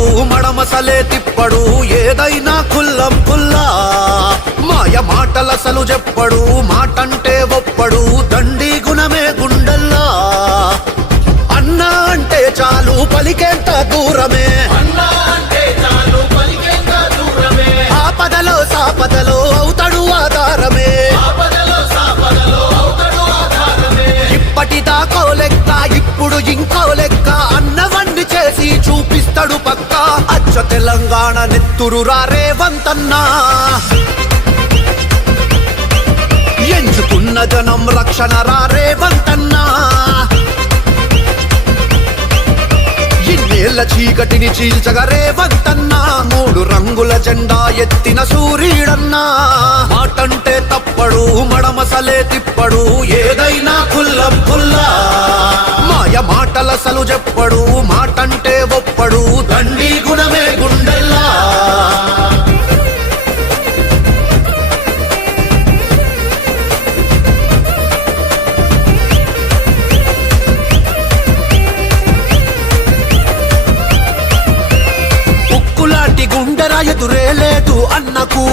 తప్పడు మడమసలే తిప్పడు ఏదైనా కుల్లం కుల్లా మాయ మాటలసలు చెప్పడు మాటంటే ఒప్పడు దండి గుణమే గుండెల్లా అన్నా అంటే చాలు పలికేంత దూరమే ఆపదలో సాపదలో అవుతాడు ఆధారమే ఇప్పటిదాకో లెక్క ఇప్పుడు ఇంకో లెక్క అన్నవన్నీ చేసి చూపిస్తాడు పక్క అచ్చ తెలంగాణ నెత్తురు రేవంతన్నా ఎంచుకున్న జనం రక్షణ రేవంతన్నా ఇన్నేళ్ల చీకటిని చీల్చగా రేవంతన్నా 3 రంగుల జెండా ఎత్తిన సూర్యుడన్నా మాటంటే తప్పడు మడమసలే తిప్పడు ఏదైనా కుల్లం కుల్లా మాయ మాటలసలు చెప్పడు మాటంటే ఒప్పడు దండి గుణమే గుండెల్లా ఉక్కులాంటి గుండెర ఎదురే లేదు అన్నకు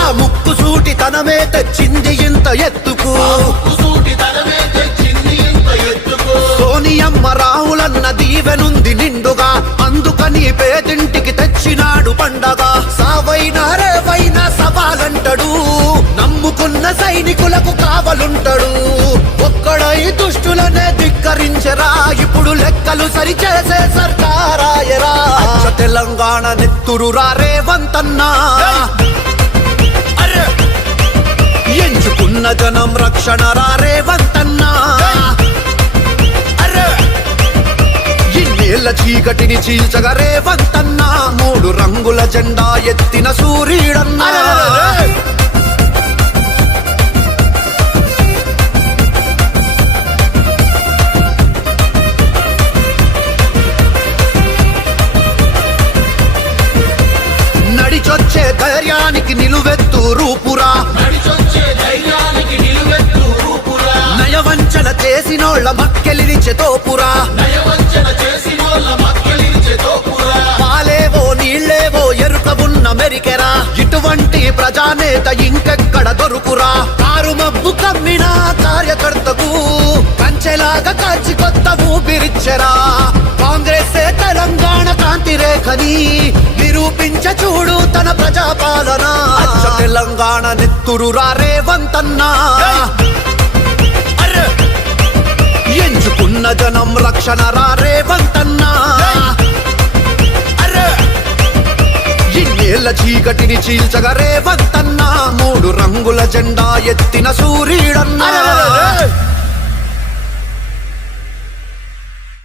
ఆ ముక్కు సూటి తనమే తెచ్చింది ఇంత ఎత్తుకు సోనియమ్మ రాహులన్న దీవెనుంది నిండుగా అందుకని పేదింటికి తెచ్చినాడు పండగ సావైనా రేవైనా సవాలంటాడు నమ్ముకున్న సైనికులకు కావలుంటాడు ఒక్కడై దుష్టులనే ధిక్కరించరా ఇప్పుడు లెక్కలు సరిచేసే సర్కారాయరా తెలంగాణ నెత్తురు రేవంతన్నా ఎంచుకున్న జనం రక్షణ రేవంతన్నా ఇన్నేళ్ల చీకటిని చీల్చగా రేవంతన్నా 3 రంగుల జెండా ఎత్తిన సూర్యుడన్నా నడిచొచ్చే ధైర్యానికి నిలువెత్తు రూపురా నయవంచన చేసినోళ్ళ మక్కెలిరిచె తోపురా పాలేవో నీళ్ళేవో ఎరుకవున్న మెరికెరా ఇటువంటి ప్రజానేత ఇంకెక్కడ దొరుకురా కారు మబ్బు కమ్మిన కార్యకర్తకు కంచెలాగా కాచి కొత్త ఊపిరిచ్చెరా కాంగ్రెసే తెలంగాణ కాంతి రేఖని నిరూపించ చూడు తన ప్రజాపాలన తెలంగాణ నెత్తురు రేవంతన్నా ఎంచుకున్న జనం రక్షణ రేవంతన్నా ఇన్నేళ్ల చీకటిని చీల్చగా రేవంతన్నా 3 రంగుల జెండా ఎత్తిన సూర్యుడు